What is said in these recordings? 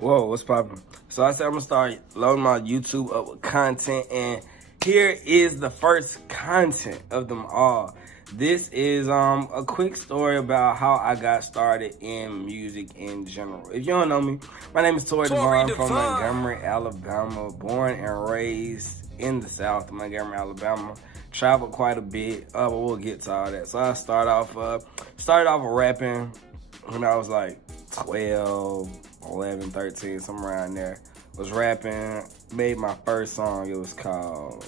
Whoa, what's poppin'? So I said I'm gonna start loading my YouTube up with content, and here is the first content of them all. This is a quick story about how I got started in music in general. If you don't know me, my name is TorreyDavone from Montgomery, Alabama, born and raised in the South of Montgomery, Alabama. Traveled quite a bit, but we'll get to all that. So I started off rapping when I was like 12, 11, 13, somewhere around there. Was rapping, made my first song. It was called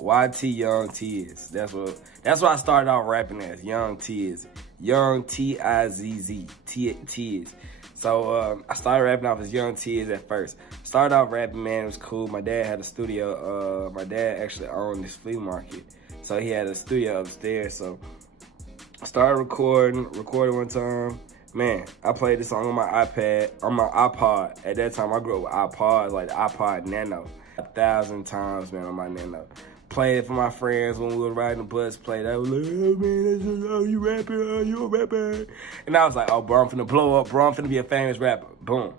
YT Young T.I.G. That's what I started off rapping as, Young T.I.G. Young T.I.G. T.I.G. So I started rapping off as Young T.I.G. at first. Started off rapping, man, it was cool. My dad had a studio. My dad actually owned this flea market, so he had a studio upstairs. So I started recording one time. Man, I played this song on my iPod. At that time, I grew up with iPods, like the iPod Nano. 1,000 times, man, on my Nano. Played it for my friends when we were riding the bus. Played that. I was like, oh, man, oh, you rapping? Oh, you a rapper? And I was like, oh, bro, I'm finna blow up, bro. I'm finna be a famous rapper. Boom.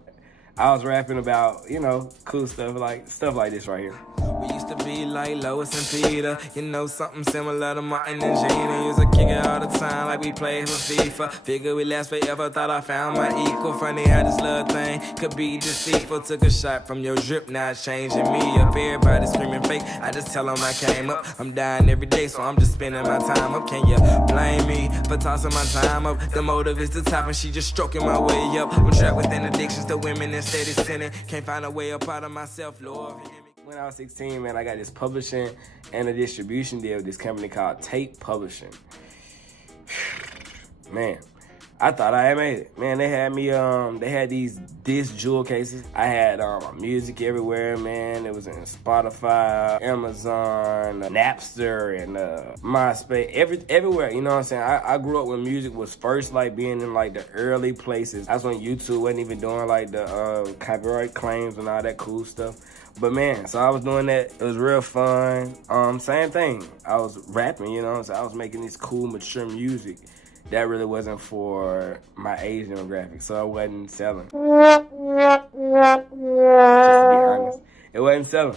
I was rapping about, you know, cool stuff like this right here. We used to be like Lois and Peter, you know, something similar to Martin and Gina. Used to kick it all the time like we played for FIFA. Figure we last forever, thought I found my equal. Funny how this little thing could be deceitful. Took a shot from your drip, now it's changing me up. Everybody screaming fake, I just tell them I came up. I'm dying every day, so I'm just spending my time up. Can you blame me for tossing my time up? The motive is the top and she just stroking my way up. I'm trapped within addictions to women and steady sinning. Can't find a way up out of myself, Lord. When I was 16, man, I got this publishing and a distribution deal with this company called Tape Publishing. Man, I thought I had made it. Man, they had me, they had these disc jewel cases. I had my music everywhere, man. It was in Spotify, Amazon, Napster, and MySpace, everywhere, you know what I'm saying? I grew up when music was first, like, being in, like, the early places. That's when YouTube wasn't even doing, like, the copyright claims and all that cool stuff. But man, so I was doing that. It was real fun. Same thing. I was rapping, you know, so I was making this cool, mature music that really wasn't for my age demographic, so I wasn't selling. Just to be honest, it wasn't selling.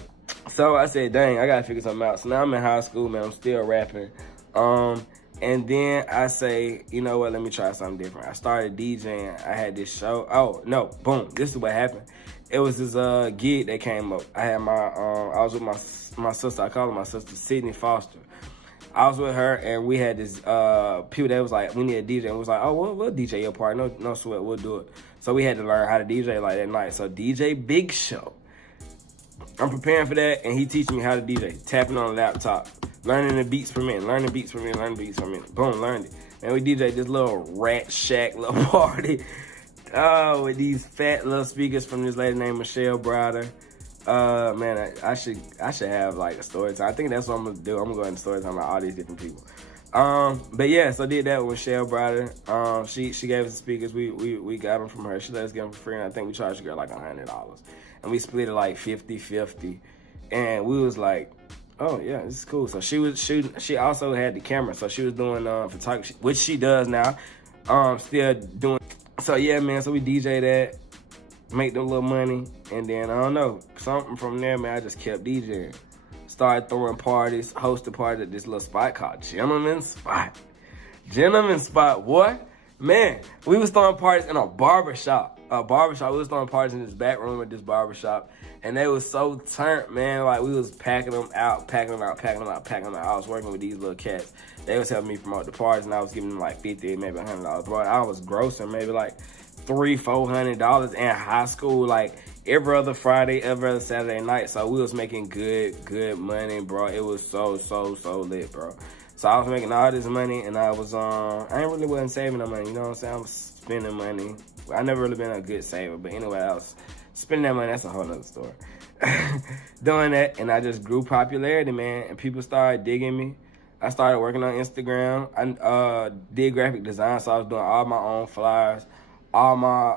So I said, dang, I gotta figure something out. So now I'm in high school, man. I'm still rapping. And then I say, you know what, let me try something different. I started DJing. I had this show. Oh, no, boom, this is what happened. It was this gig that came up. I had I was with my sister. I call her my sister, Sydney Foster. I was with her, and we had this people that was like, we need a DJ. And we was like, oh, we'll DJ your part. No sweat, we'll do it. So we had to learn how to DJ like that night. So DJ Big Show. I'm preparing for that, and he teaching me how to DJ. Tapping on a laptop. Learning the beats per minute. Learning beats per minute. Boom, learned it. And we DJ this little Rat Shack little party. Oh, with these fat little speakers from this lady named Michelle Browder. Man, I should have like a story time. I think that's what I'm gonna do. I'm gonna go into story time about all these different people. But yeah, so I did that with Michelle Browder. She gave us the speakers. We got them from her. She let us get them for free, and I think we charged the girl like $100. And we split it like 50-50. And we was like, oh yeah, this is cool. So she was shooting. She also had the camera, so she was doing photography, which she does now. Still doing. So yeah, man, so we DJ that, make them little money, and then, I don't know, something from there, man, I just kept DJing. Started throwing parties, hosted parties at this little spot called Gentleman's Spot. Gentleman's Spot, what? Man, we was throwing parties in a barbershop. We was throwing parties in this back room at this barbershop, and they was so turned, man, like we was packing them out. I was working with these little cats. They was helping me promote the parties, and I was giving them like $50, maybe $100. Bro, I was grossing maybe like $300-400 in high school, like every other Friday, every other Saturday night. So we was making good money, bro. It was so lit, bro. So I was making all this money, and I was I ain't really wasn't saving no money, you know what I'm saying? I was spending money. I never really been a good saver, but anyway, I was spending that money. That's a whole nother story. Doing that, and I just grew popularity, man, and people started digging me. I started working on Instagram. I did graphic design, so I was doing all my own flyers, all my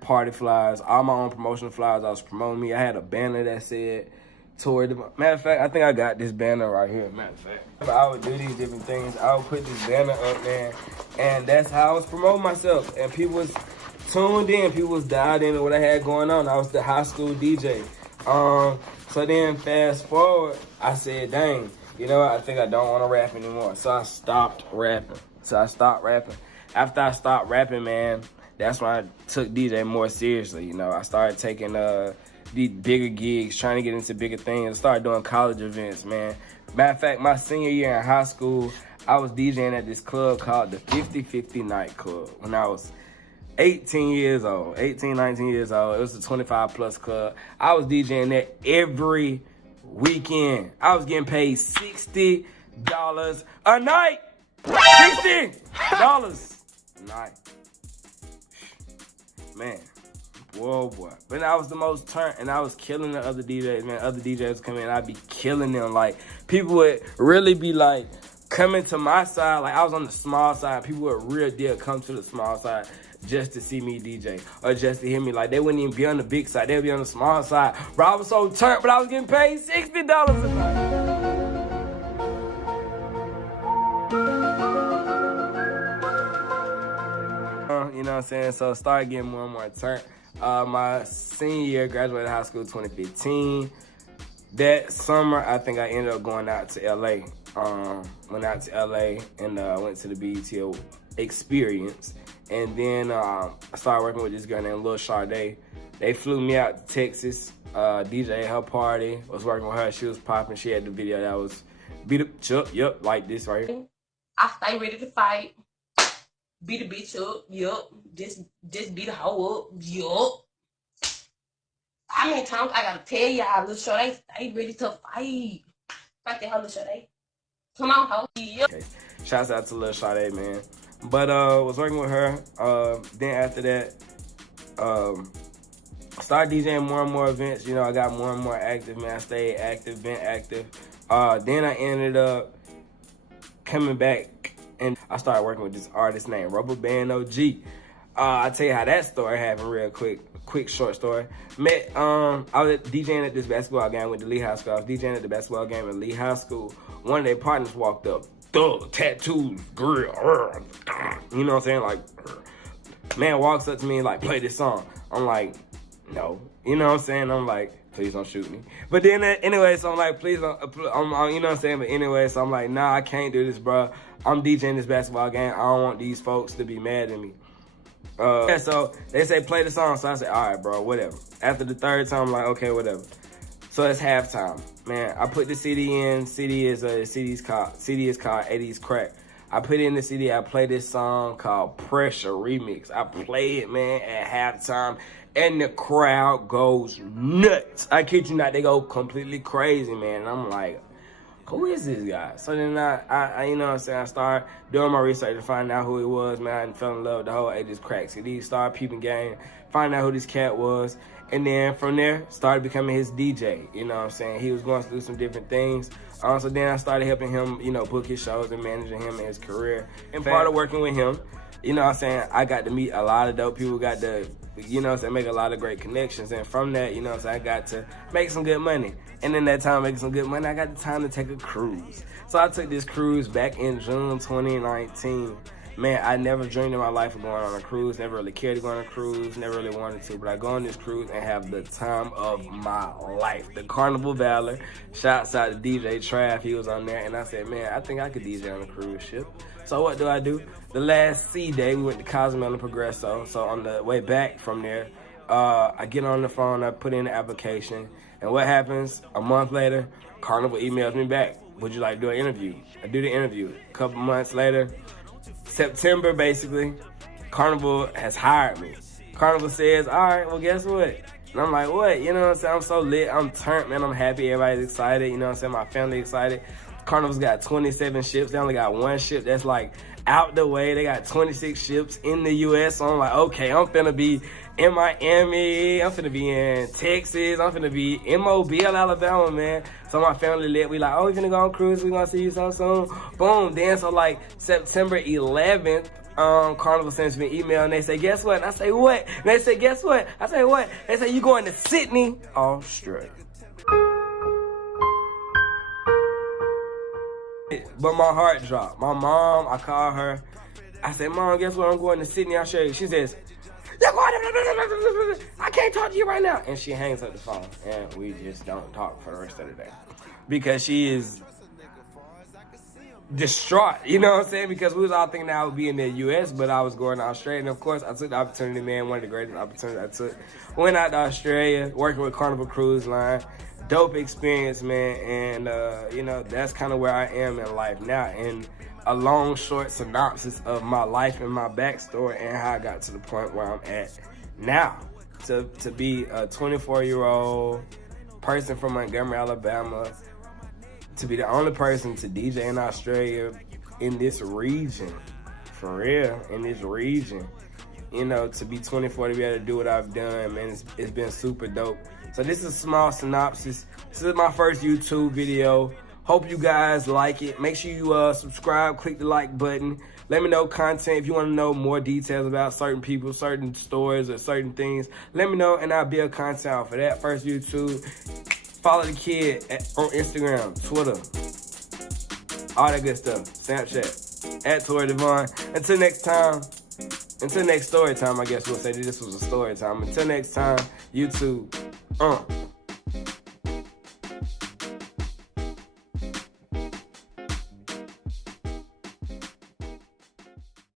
party flyers, all my own promotional flyers. I was promoting me. I had a banner that said TorreyDavone. Matter of fact, I think I got this banner right here, matter of fact. I would do these different things. I would put this banner up, man, and that's how I was promoting myself. And people was tuned in. People was dialed into what I had going on. I was the high school DJ. So then fast forward, I said, dang, you know what? I think I don't want to rap anymore. So I stopped rapping. After I stopped rapping, man, that's when I took DJ more seriously. You know, I started taking the bigger gigs, trying to get into bigger things. I started doing college events, man. Matter of fact, my senior year in high school, I was DJing at this club called the 50/50 Night Club when I was 19 years old. It was a 25 plus club. I was DJing there every weekend. I was getting paid $60 a night. $60 a night. Man, boy. But I was the most turned, and I was killing the other DJs, man. Other DJs come in, I'd be killing them. Like, people would really be like, coming to my side. Like, I was on the small side. People would real deal come to the small side just to see me DJ or just to hear me. Like, they wouldn't even be on the big side. They'd be on the small side. Bro, I was so turned, but I was getting paid $60 a night. You know what I'm saying? So I started getting more and more turned. My senior year, graduated high school 2015. That summer, I think I ended up going out to LA. Went out to LA and went to the BET Experience. And then I started working with this girl named Lil Sade. They flew me out to Texas, DJ her party. Was working with her. She was popping. She had the video that was beat up, yup, like this right here. I stay ready to fight. Beat a bitch up, yup. Just beat a hoe up, yup. How many times I gotta tell y'all, Lil Sade stay ready to fight. Fight that hoe, Lil Sade. Come on, hoe. Yup. Okay. Shouts out to Lil Sade, man. But was working with her. Then after that, started DJing more and more events. You know, I got more and more active, man. I stayed active, been active. Then I ended up coming back and I started working with this artist named Rubberband OG. I'll tell you how that story happened real quick short story. I was DJing at this basketball game with the Lee High School. I was DJing at the basketball game at Lee High School. One of their partners walked up. Tattoos, grill, you know what I'm saying? Like, man walks up to me and like, play this song. I'm like, no. You know what I'm saying? I'm like, please don't shoot me. But then anyway, so I'm like, please don't, you know what I'm saying? But anyway, so I'm like, nah, I can't do this, bro. I'm DJing this basketball game. I don't want these folks to be mad at me. Yeah, so they say play the song. So I say, all right, bro, whatever. After the third time, I'm like, okay, whatever. So it's halftime. Man, I put the CD in. CD is called 80s Crack. I put it in the CD. I play this song called Pressure Remix. I play it, man, at halftime, and the crowd goes nuts. I kid you not, they go completely crazy, man. And I'm like, who is this guy? So then I you know what I'm saying, I started doing my research to find out who he was, man. I fell in love with the whole 80s Crack CD. Started peeping game, find out who this cat was. And then from there, started becoming his DJ. You know what I'm saying? He was going to do some different things. So then I started helping him, you know, book his shows and managing him in his career. And part of working with him, you know what I'm saying, I got to meet a lot of dope people, got to, you know what I'm saying, make a lot of great connections. And from that, you know what I'm saying, I got to make some good money. And in that time making some good money, I got the time to take a cruise. So I took this cruise back in June 2019. Man, I never dreamed in my life of going on a cruise, never really cared to go on a cruise, never really wanted to, but I go on this cruise and have the time of my life. The Carnival Valor, shouts out to DJ Trav, he was on there, and I said, man, I think I could DJ on a cruise ship. So what do? The last sea day, we went to Cozumel and Progresso, so on the way back from there, I get on the phone, I put in the application, and what happens? A month later, Carnival emails me back, would you like to do an interview? I do the interview. A couple months later, September, basically, Carnival has hired me. Carnival says, all right, well, guess what? And I'm like, what? You know what I'm saying? I'm so lit. I'm turned, man. I'm happy. Everybody's excited. You know what I'm saying? My family excited. Carnival's got 27 ships. They only got one ship that's, like, out the way. They got 26 ships in the U.S. So I'm like, okay, I'm finna be in Miami. I'm finna be in Texas. I'm finna be in Mobile, Alabama, man. So my family lit. We like, oh, we finna go on cruise. We gonna see you so soon. Boom. Then so like September 11th, Carnival sends me an email and they say, guess what? And I say, what? And they say, guess what? I say, what? They say, you going to Sydney, Australia. But my heart dropped. My mom, I called her. I said, Mom, guess what? I'm going to Sydney, Australia. She says, I can't talk to you right now. And she hangs up the phone, and we just don't talk for the rest of the day. Because she is distraught, you know what I'm saying? Because we was all thinking that I would be in the U.S., but I was going to Australia. And of course, I took the opportunity, man, one of the greatest opportunities I took. Went out to Australia, working with Carnival Cruise Line. Dope experience, man. And, you know, that's kind of where I am in life now. And a long, short synopsis of my life and my backstory and how I got to the point where I'm at now. To be a 24-year-old person from Montgomery, Alabama, to be the only person to DJ in Australia in this region, for real, in this region. You know, to be 24, to be able to do what I've done, man, it's been super dope. So this is a small synopsis. This is my first YouTube video. Hope you guys like it. Make sure you subscribe, click the like button. Let me know content if you want to know more details about certain people, certain stories, or certain things. Let me know, and I'll build content off of that. First YouTube. Follow the kid on Instagram, Twitter, all that good stuff. Snapchat, at TorreyDavone. Until next time, until next story time, I guess we'll say this was a story time. Until next time, YouTube.